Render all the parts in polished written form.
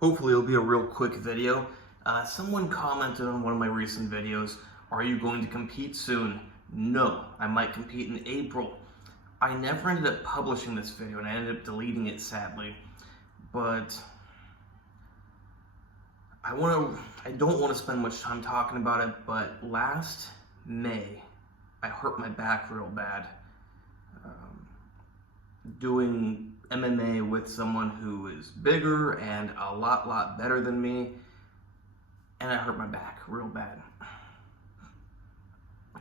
Hopefully it'll be a real quick video. Someone commented on one of my recent videos, are you going to compete soon? No, I might compete in April. I never ended up publishing this video and I ended up deleting it sadly, but I don't want to spend much time talking about it, but last May, I hurt my back real bad. Doing MMA with someone who is bigger and a lot better than me, and I hurt my back real bad.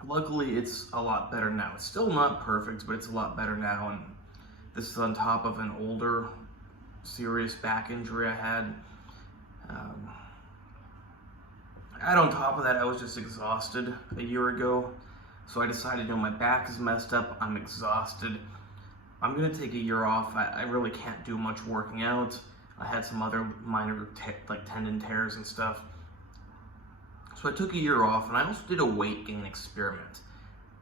Luckily, it's a lot better now. It's still not perfect, but it's a lot better now, and this is on top of an older, serious back injury I had. On top of that, I was just exhausted a year ago, so I decided, my back is messed up, I'm exhausted. I'm going to take a year off. I really can't do much working out. I had some other minor tendon tears and stuff. So I took a year off, and I also did a weight gain experiment.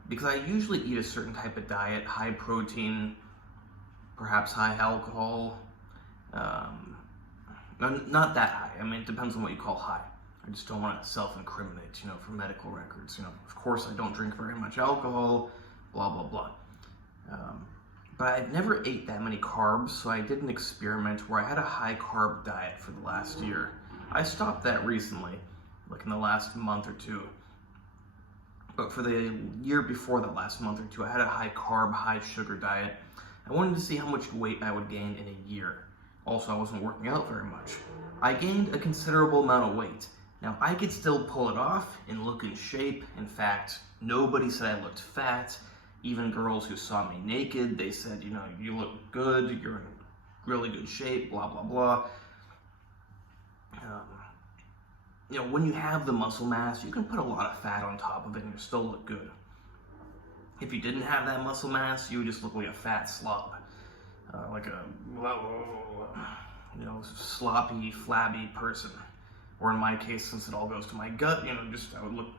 Because I usually eat a certain type of diet, high protein, perhaps high alcohol. Not that high. I mean, it depends on what you call high. I just don't want to self-incriminate, for medical records. Of course I don't drink very much alcohol, blah, blah, blah. But I've never ate that many carbs, so I did an experiment where I had a high carb diet for the last year. I stopped that recently, like in the last month or two. But for the year before the last month or two, I had a high carb, high sugar diet. I wanted to see how much weight I would gain in a year. Also, I wasn't working out very much. I gained a considerable amount of weight. Now, I could still pull it off and look in shape. In fact, nobody said I looked fat. Even girls who saw me naked, they said, you look good, you're in really good shape, blah, blah, blah. When you have the muscle mass, you can put a lot of fat on top of it and you still look good. If you didn't have that muscle mass, you would just look like a fat slob. Like a, sloppy, flabby person. Or in my case, since it all goes to my gut, I would look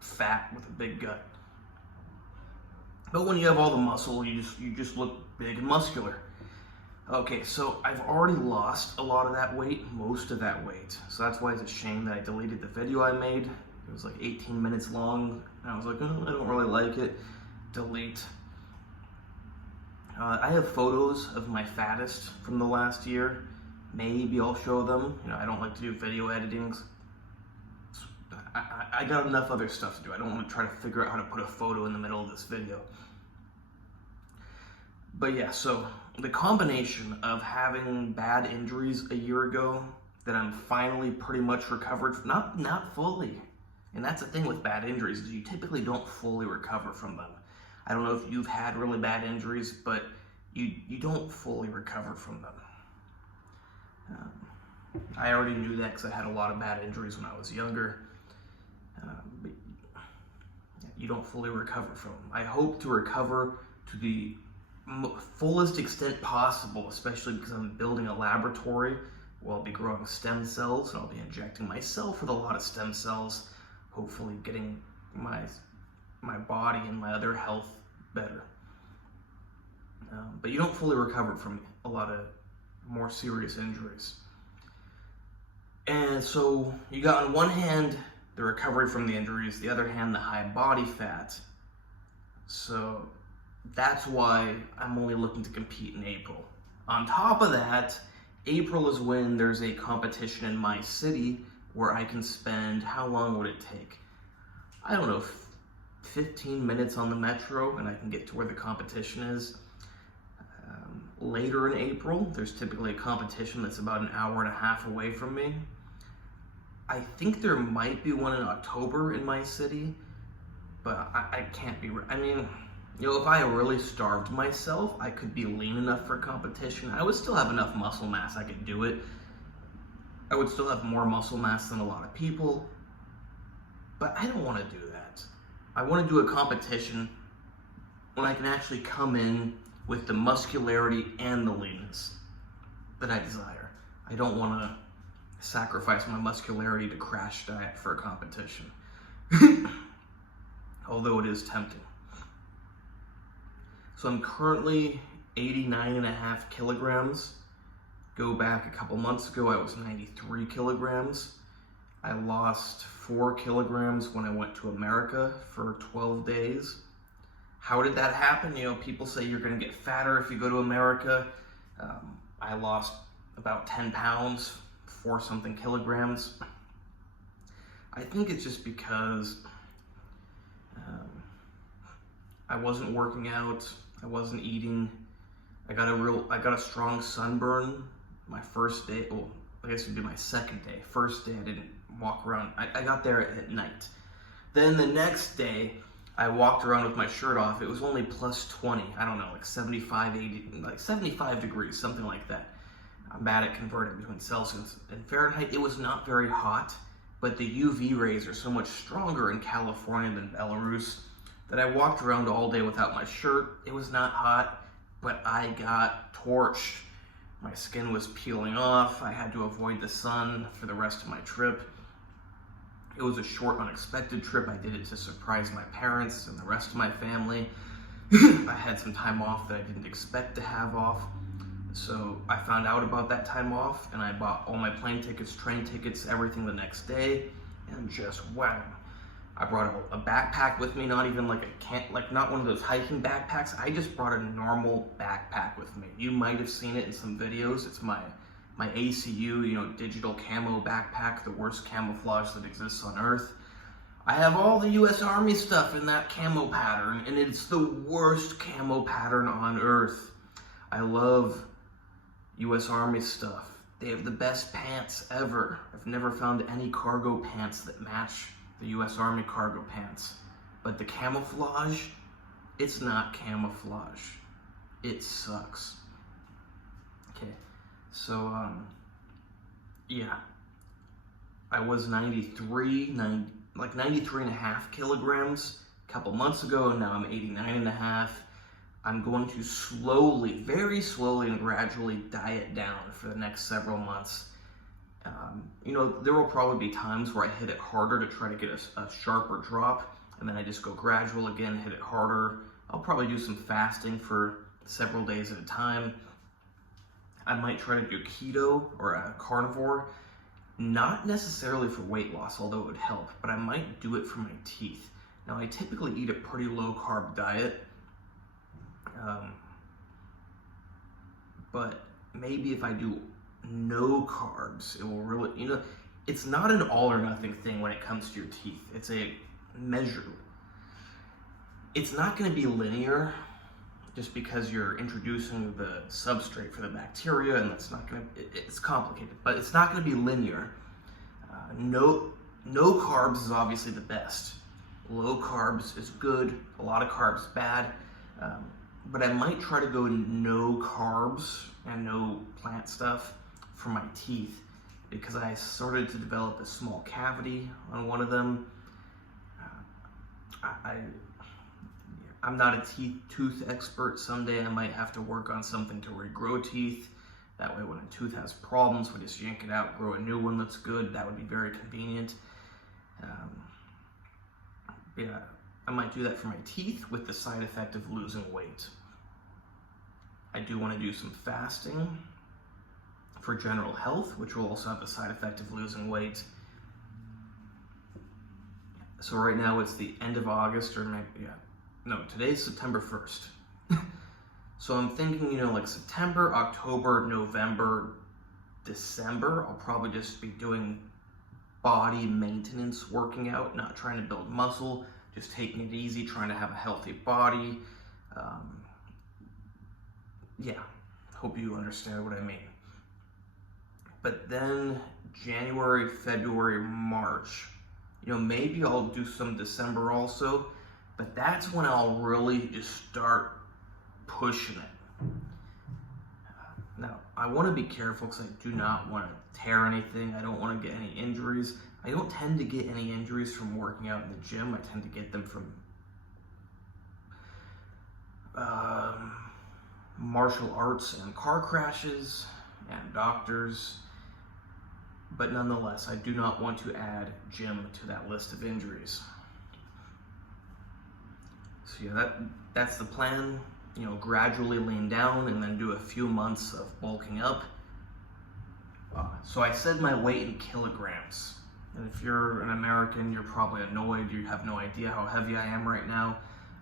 fat with a big gut. But when you have all the muscle, you just look big and muscular. Okay, so I've already lost a lot of that weight, most of that weight. So that's why it's a shame that I deleted the video I made. It was like 18 minutes long, and I was like, oh, I don't really like it. Delete. I have photos of my fattest from the last year. Maybe I'll show them. I don't like to do video editing. I got enough other stuff to do. I don't want to try to figure out how to put a photo in the middle of this video. But yeah, so the combination of having bad injuries a year ago that I'm finally pretty much recovered, not fully. And that's the thing with bad injuries, is you typically don't fully recover from them. I don't know if you've had really bad injuries, but you don't fully recover from them. I already knew that because I had a lot of bad injuries when I was younger. But you don't fully recover from them. I hope to recover to the fullest extent possible, especially because I'm building a laboratory where I'll be growing stem cells, and I'll be injecting myself with a lot of stem cells, hopefully getting my body and my other health better. But you don't fully recover from a lot of more serious injuries. And so you got on one hand the recovery from the injuries, the other hand the high body fat. So that's why I'm only looking to compete in April. On top of that, April is when there's a competition in my city where I can spend, how long would it take? I don't know, 15 minutes on the metro and I can get to where the competition is. Later in April, there's typically a competition that's about an hour and a half away from me. I think there might be one in October in my city, but I can't be, if I really starved myself, I could be lean enough for competition. I would still have enough muscle mass, I could do it. I would still have more muscle mass than a lot of people, but I don't want to do that. I want to do a competition when I can actually come in with the muscularity and the leanness that I desire. I don't want to sacrifice my muscularity to crash diet for a competition. Although it is tempting. So I'm currently 89.5 kilograms. go back a couple months ago, I was 93 kilograms. I lost 4 kilograms when I went to America for 12 days. How did that happen? You know, people say you're gonna get fatter if you go to America. I lost about 10 pounds, 4 something kilograms. I think it's just because I wasn't working out, I wasn't eating. I got a strong sunburn my first day. Well, I guess it'd be my second day. First day I didn't walk around. I got there at night. Then the next day I walked around with my shirt off. It was only plus 20. I don't know, like 75, 80, like 75 degrees, something like that. I'm bad at converting between Celsius and Fahrenheit. It was not very hot, but the UV rays are so much stronger in California than Belarus that I walked around all day without my shirt. It was not hot, but I got torched. My skin was peeling off. I had to avoid the sun for the rest of my trip. It was a short, unexpected trip. I did it to surprise my parents and the rest of my family. I had some time off that I didn't expect to have off. So I found out about that time off and I bought all my plane tickets, train tickets, everything the next day, and just wham. I brought a backpack with me, not even like not one of those hiking backpacks. I just brought a normal backpack with me. You might have seen it in some videos. It's my ACU, you know, digital camo backpack, the worst camouflage that exists on Earth. I have all the US Army stuff in that camo pattern, and it's the worst camo pattern on Earth. I love US Army stuff. They have the best pants ever. I've never found any cargo pants that match the US Army cargo pants. But the camouflage, it's not camouflage. It sucks. Okay, so yeah. I was 93 and a half kilograms a couple months ago, and now I'm 89 and a half. I'm going to slowly, very slowly and gradually diet down for the next several months. You know, there will probably be times where I hit it harder to try to get a sharper drop, and then I just go gradual again, hit it harder. I'll probably do some fasting for several days at a time. I might try to do keto or a carnivore, not necessarily for weight loss, although it would help, but I might do it for my teeth. Now, I typically eat a pretty low-carb diet, but maybe if I do no carbs, it will really, you know, it's not an all or nothing thing when it comes to your teeth. It's a measure. It's not going to be linear just because you're introducing the substrate for the bacteria, and that's not going to, it's complicated, but it's not going to be linear. No carbs is obviously the best. Low carbs is good, a lot of carbs bad, but I might try to go no carbs and no plant stuff for my teeth because I started to develop a small cavity on one of them. I'm not a tooth expert. Someday I might have to work on something to regrow teeth. That way when a tooth has problems, we just yank it out, grow a new one that's good. That would be very convenient. Yeah, I might do that for my teeth with the side effect of losing weight. I do want to do some fasting for general health, which will also have the side effect of losing weight. So right now it's the end of August, or maybe, no, today's September 1st. So I'm thinking, you know, like September, October, November, December, I'll probably just be doing body maintenance, working out, not trying to build muscle, just taking it easy, trying to have a healthy body. Yeah, hope you understand what I mean. But then January, February, March, you know, maybe I'll do some December also, but that's when I'll really just start pushing it. Now, I want to be careful because I do not want to tear anything. I don't want to get any injuries. I don't tend to get any injuries from working out in the gym. I tend to get them from martial arts and car crashes and doctors. But nonetheless, I do not want to add gym to that list of injuries. So yeah, that's the plan. You know, gradually lean down and then do a few months of bulking up. So I said my weight in kilograms. And if you're an American, you're probably annoyed. You have no idea how heavy I am right now.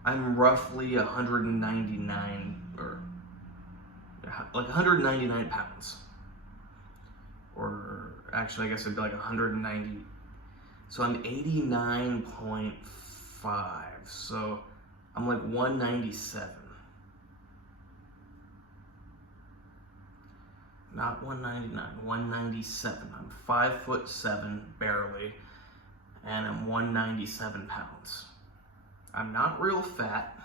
I'm roughly 199, or like 199 pounds. Or actually, I guess it'd be like 190. So I'm 89.5. So I'm like 197. Not 199, 197. I'm 5'7", barely, and I'm 197 pounds. I'm not real fat.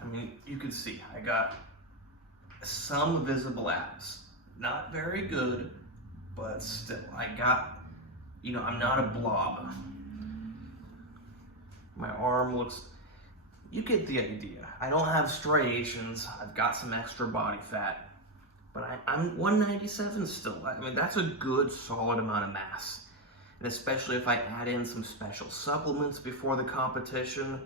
I mean, you can see I got some visible abs. Not very good, but still, I got, I'm not a blob. My arm looks, you get the idea. I don't have striations. I've got some extra body fat. But I'm 197 still. I mean, that's a good, solid amount of mass. And especially if I add in some special supplements before the competition,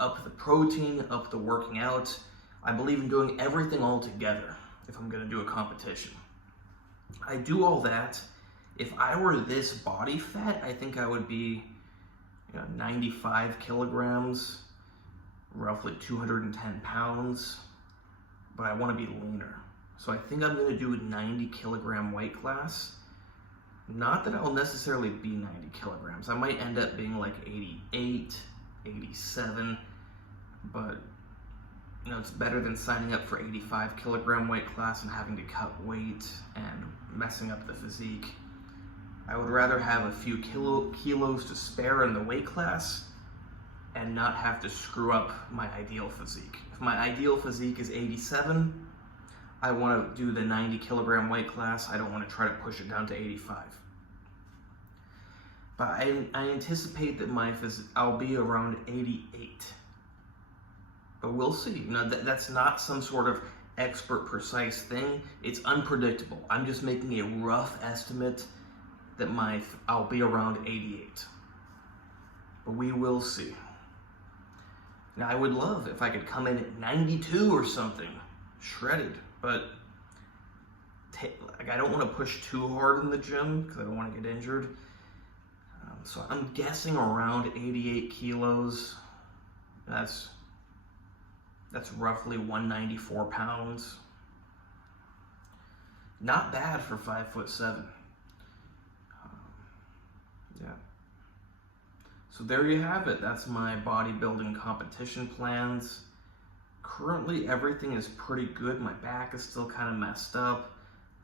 up the protein, up the working out. I believe in doing everything all together if I'm going to do a competition. I do all that. If I were this body fat, I think I would be 95 kilograms, roughly 210 pounds. But I want to be leaner. So I think I'm going to do a 90 kilogram weight class. Not that I'll necessarily be 90 kilograms. I might end up being like 88, 87, but it's better than signing up for 85 kilogram weight class and having to cut weight and messing up the physique. I would rather have a few kilos to spare in the weight class and not have to screw up my ideal physique. If my ideal physique is 87, I want to do the 90 kilogram weight class. I don't want to try to push it down to 85. But I anticipate that I'll be around 88. But we'll see. That's not some sort of expert precise thing. It's unpredictable. I'm just making a rough estimate that I'll be around 88. But we will see. Now, I would love if I could come in at 92 or something, shredded, but I don't want to push too hard in the gym because I don't want to get injured. So I'm guessing around 88 kilos. That's roughly 194 pounds. Not bad for 5'7". Yeah. So there you have it. That's my bodybuilding competition plans. Currently, everything is pretty good. My back is still kind of messed up,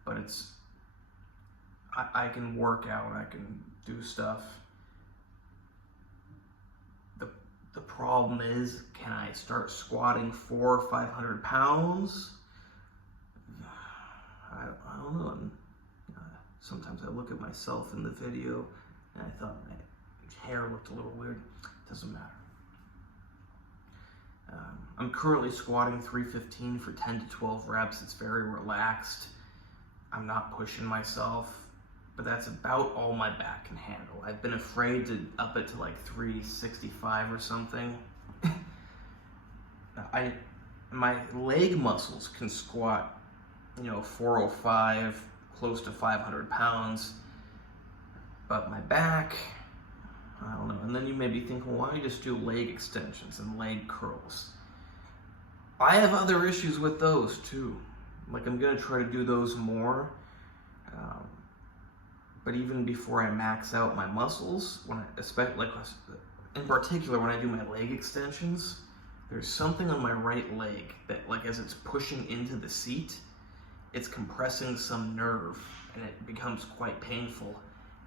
but I can work out. I can do stuff. The problem is, can I start squatting 400 or 500 pounds? I don't know. Sometimes I look at myself in the video and I thought, man, hair looked a little weird. Doesn't matter. I'm currently squatting 315 for 10 to 12 reps. It's very relaxed. I'm not pushing myself, but that's about all my back can handle. I've been afraid to up it to like 365 or something. My leg muscles can squat, 405, close to 500 pounds, but my back, I don't know. And then you may be thinking, why don't you just do leg extensions and leg curls? I have other issues with those too. Like, I'm gonna try to do those more. But even before I max out my muscles, in particular when I do my leg extensions, there's something on my right leg that, as it's pushing into the seat, it's compressing some nerve, and it becomes quite painful.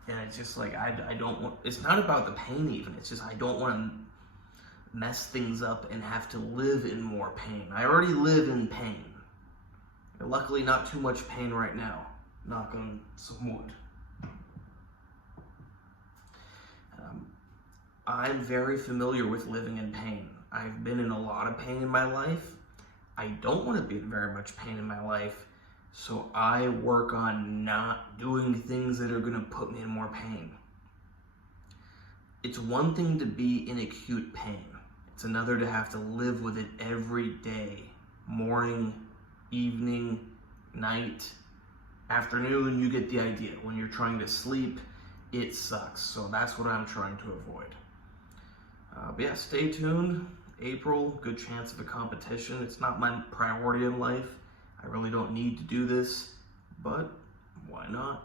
And it's just I don't want, it's not about the pain even, it's just I don't want to mess things up and have to live in more pain. I already live in pain. Luckily not too much pain right now. Knock on some wood. I'm very familiar with living in pain. I've been in a lot of pain in my life. I don't want to be in very much pain in my life, so I work on not doing things that are going to put me in more pain. It's one thing to be in acute pain. It's another to have to live with it every day, morning, evening, night. Afternoon, you get the idea. When you're trying to sleep, it sucks. So that's what I'm trying to avoid. But yeah, stay tuned. April, good chance of a competition. It's not my priority in life. I really don't need to do this, but why not?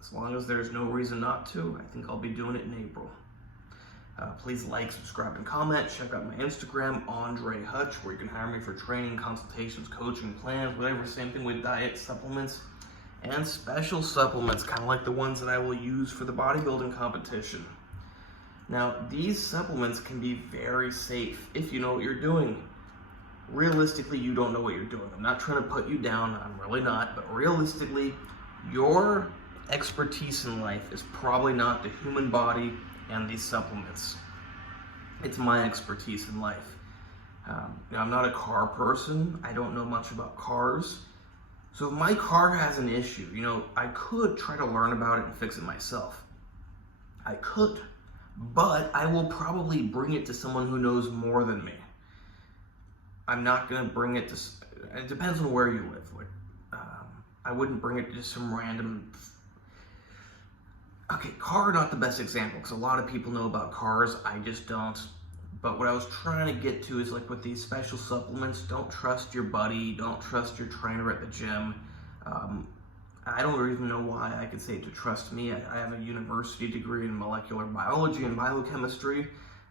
As long as there's no reason not to, I think I'll be doing it in April. Please like, subscribe, and comment. Check out my Instagram, AndreyHutch, where you can hire me for training, consultations, coaching, plans, whatever. Same thing with diet, supplements, and special supplements, kind of like the ones that I will use for the bodybuilding competition. Now, these supplements can be very safe if you know what you're doing. Realistically, you don't know what you're doing. I'm not trying to put you down. I'm really not. But realistically, your expertise in life is probably not the human body and these supplements. It's my expertise in life. Now, I'm not a car person. I don't know much about cars. So if my car has an issue, I could try to learn about it and fix it myself. I could. But I will probably bring it to someone who knows more than me. I'm not going to bring it to... It depends on where you live. I wouldn't bring it to some random... Okay, car, not the best example, because a lot of people know about cars. I just don't. But what I was trying to get to is, like, with these special supplements, don't trust your buddy. Don't trust your trainer at the gym. I don't even know why I could say to trust me. I have a university degree in molecular biology and biochemistry,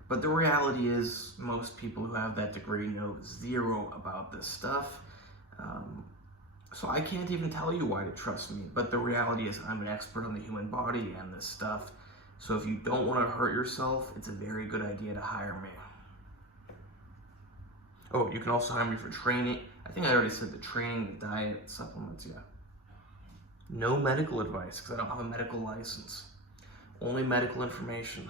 but the reality is most people who have that degree know zero about this stuff. So I can't even tell you why to trust me, but the reality is I'm an expert on the human body and this stuff. So if you don't want to hurt yourself, it's a very good idea to hire me. Oh, you can also hire me for training. I think I already said the training, the diet, supplements, yeah. No medical advice, because I don't have a medical license. Only medical information.